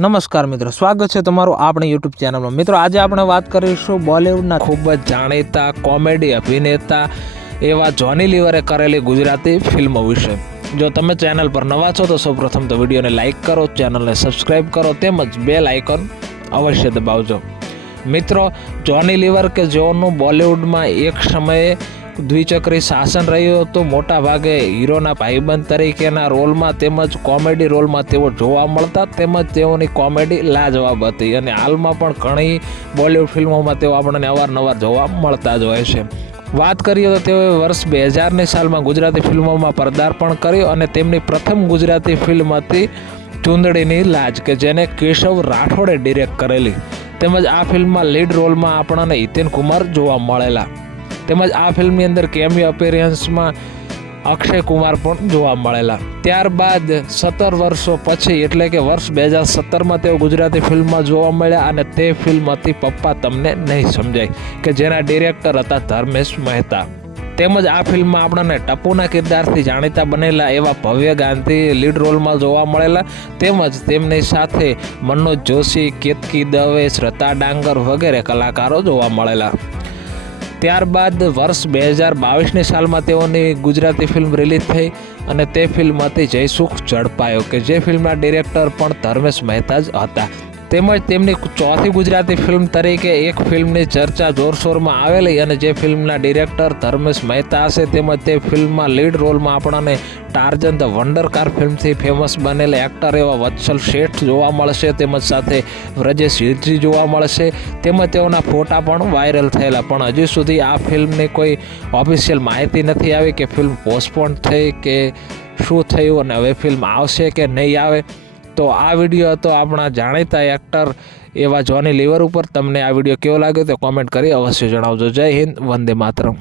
નમસ્કાર મિત્રો, સ્વાગત છે તમારું આપણી યુટ્યુબ ચેનલમાં। મિત્રો, આજે આપણે વાત કરીશું બોલિવૂડના ખૂબ જ જાણીતા કોમેડી અભિનેતા એવા જોની લીવરે કરેલી ગુજરાતી ફિલ્મો વિશે। જો તમે ચેનલ પર નવા છો તો સૌપ્રથમ તો વિડીયોને લાઇક કરો, ચેનલને સબસ્ક્રાઈબ કરો તેમજ બેલ આઇકોન અવશ્ય દબાવજો। મિત્રો, જોની લીવર કે જેઓનું બોલિવૂડમાં એક સમયે દ્વિચક્રી શાસન રહ્યું હતું, મોટા ભાગે હીરોના ભાઈબંધ તરીકેના રોલમાં તેમજ કોમેડી રોલમાં તેઓ જોવા મળતા, તેમજ તેઓની કોમેડી લાજવાબ હતી અને હાલમાં પણ ઘણી બોલિવૂડ ફિલ્મોમાં તેઓ આપણને અવારનવાર જોવા મળતા જ હોય છે। વાત કરીએ તો તેઓએ વર્ષ 2000ની સાલમાં ગુજરાતી ફિલ્મોમાં પદાર્પણ કર્યું અને તેમની પ્રથમ ગુજરાતી ફિલ્મ હતી ચૂંદડીની લાજ, કે જેને કેશવ રાઠોડે ડિરેક્ટ કરેલી। તેમજ આ ફિલ્મમાં લીડ રોલમાં આપણને હિતેન કુમાર જોવા મળેલા। તેમજ આ ફિલ્મની અંદર કેમિયો અપિયરન્સમાં અક્ષય કુમાર પણ જોવા મળેલા। ત્યારબાદ 17 વર્ષો પછી એટલે કે વર્ષ 2017માં તેઓ ગુજરાતી ફિલ્મમાં જોવા મળ્યા અને તે ફિલ્મ હતી પપ્પા તમને નહીં સમજાય, કે જેના ડિરેક્ટર હતા ધર્મેશ મહેતા। તેમજ આ ફિલ્મમાં આપણને ટપુના કિરદારથી જાણીતા બનેલા એવા ભવ્ય ગાંધી લીડ રોલમાં જોવા મળેલા, તેમજ તેમની સાથે મનોજ જોશી, કેતકી દવે, શ્રદ્ધા ડાંગર વગેરે કલાકારો જોવા મળેલા। ત્યારબાદ વર્ષ 2022ની સાલમાં તેઓની ગુજરાતી ફિલ્મ રિલીઝ થઈ અને તે ફિલ્મ હતી જય સુખ ઝડપાયો, કે જે ફિલ્મના ડિરેક્ટર પણ ધર્મેશ મહેતા જ હતા। તેમજ તેમની ચોથી ગુજરાતી ફિલ્મ તરીકે એક ફિલ્મની ચર્ચા જોરશોરમાં આવેલી અને જે ફિલ્મના ડિરેક્ટર ધર્મેશ મહેતા હશે, તેમજ તે ફિલ્મમાં લીડ રોલમાં આપણને ટાર્ઝન ધ વન્ડર કાર ફિલ્મથી ફેમસ બનેલા એક્ટર એવા વત્સલ શેઠ જોવા મળશે, તેમજ સાથે વ્રજેશ હિરજી જોવા મળશે, તેમજ તેઓના ફોટા પણ વાયરલ થયેલા। પણ હજુ સુધી આ ફિલ્મની કોઈ ઓફિશિયલ માહિતી નથી આવી કે ફિલ્મ પોસ્ટપોન થઈ કે શું થયું અને હવે ફિલ્મ આવશે કે નહીં આવે। તો આ વિડીયો હતો આપણા જાણીતા એક્ટર એવા જોની લીવર ઉપર। તમને આ વિડીયો કેવો લાગ્યો તો કોમેન્ટ કરી અવશ્ય જણાવજો। જય હિન્દ, વંદે માતરમ।